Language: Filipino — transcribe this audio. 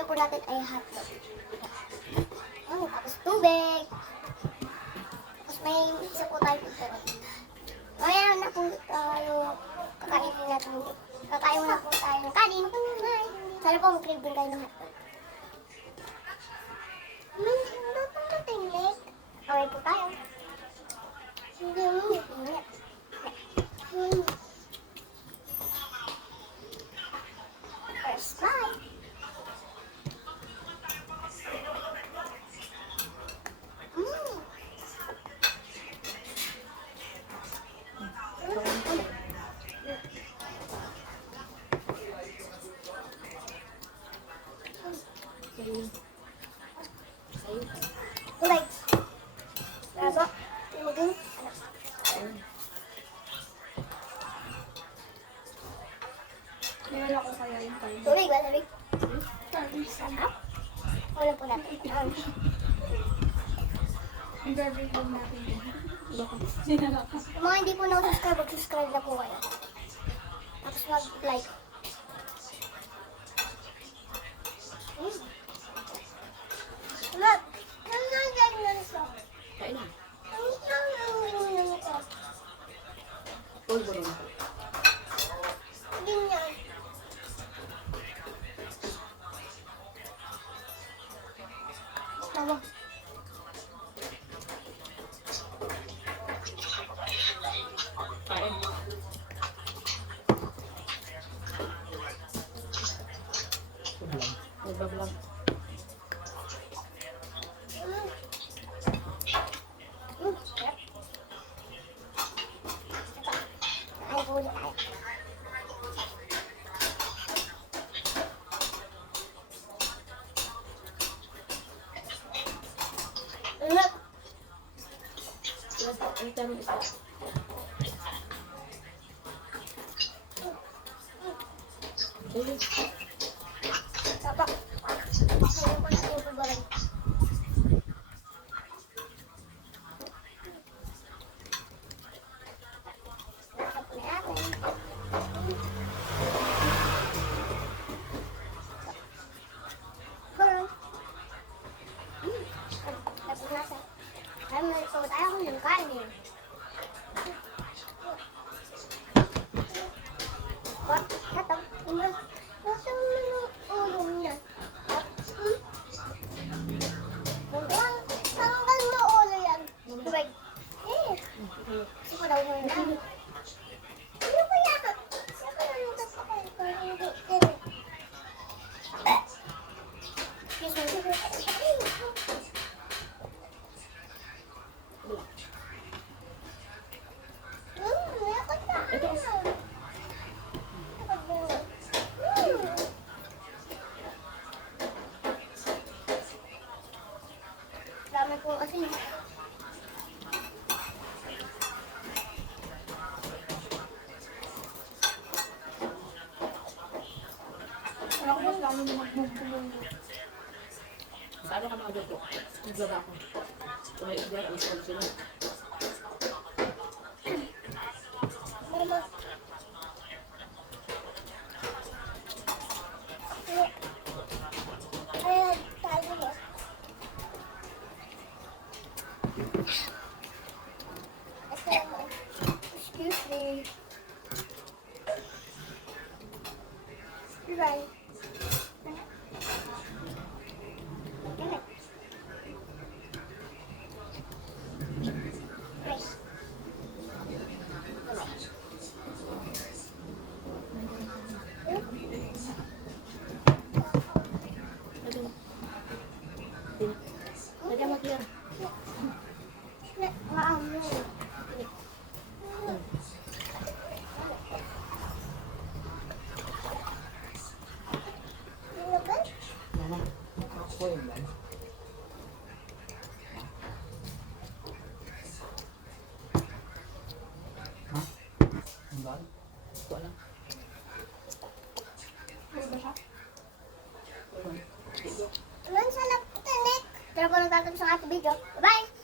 lutuin po natin ay hotdog. Tapos tubig. Tapos may isa po tayo pagkaroon. Ngayon na po tayo kakainin natin. Kakain na po tayo ng kanin. Sana po mag-crave din kayo ng hotdog. Lutong natin, Nick. Okay po tayo. Hindi mo niya. First bite. Kulay. Lasa. Maging. Meron ako kaya yung tayo. Tuloy ba? Tuloy. Sarap. Wala po natin. Ang gagawin lang natin yun. Sinalaka. Yung mga hindi po na-subscribe, mag-subscribe na po kayo. Tapos mag-like. Look! Ang nagagawin ito. Kain na. Ang nagagawin ito. Pulbo rin. Ganyan. Tama. Kain. Nagbablog. Sarap. Ay, huli tayo. Look! Ang tanong isa. Tapak. Ayun po natin yung pagbalag. Tapos na natin. Parang. Tapos na sa. Alam mo, so tayo kung yung kanin. What? Hatang. Nasa mo ng ulo niya. Tanggal mo ulo yan. Tubig. Eh. Kasi ko daw mo yan. Ano ko yan? Saan ko lang ito pa kayo? Parang hindi. Excuse me. Mayakot na. Ito. Dami po kasi. Ako mas lalo na magmumulong. Paano ka makajoto? Naglaga ako. Kaya diyan ang school sila. Mama. Ayan, tayo mo. Excuse me. Right. Lagyan mo clear. Mama, ako yun ba? Ha? Ang ba? Ito lang. Ano ba siya? Tara po nagtatapos ang ating video. Bye-bye!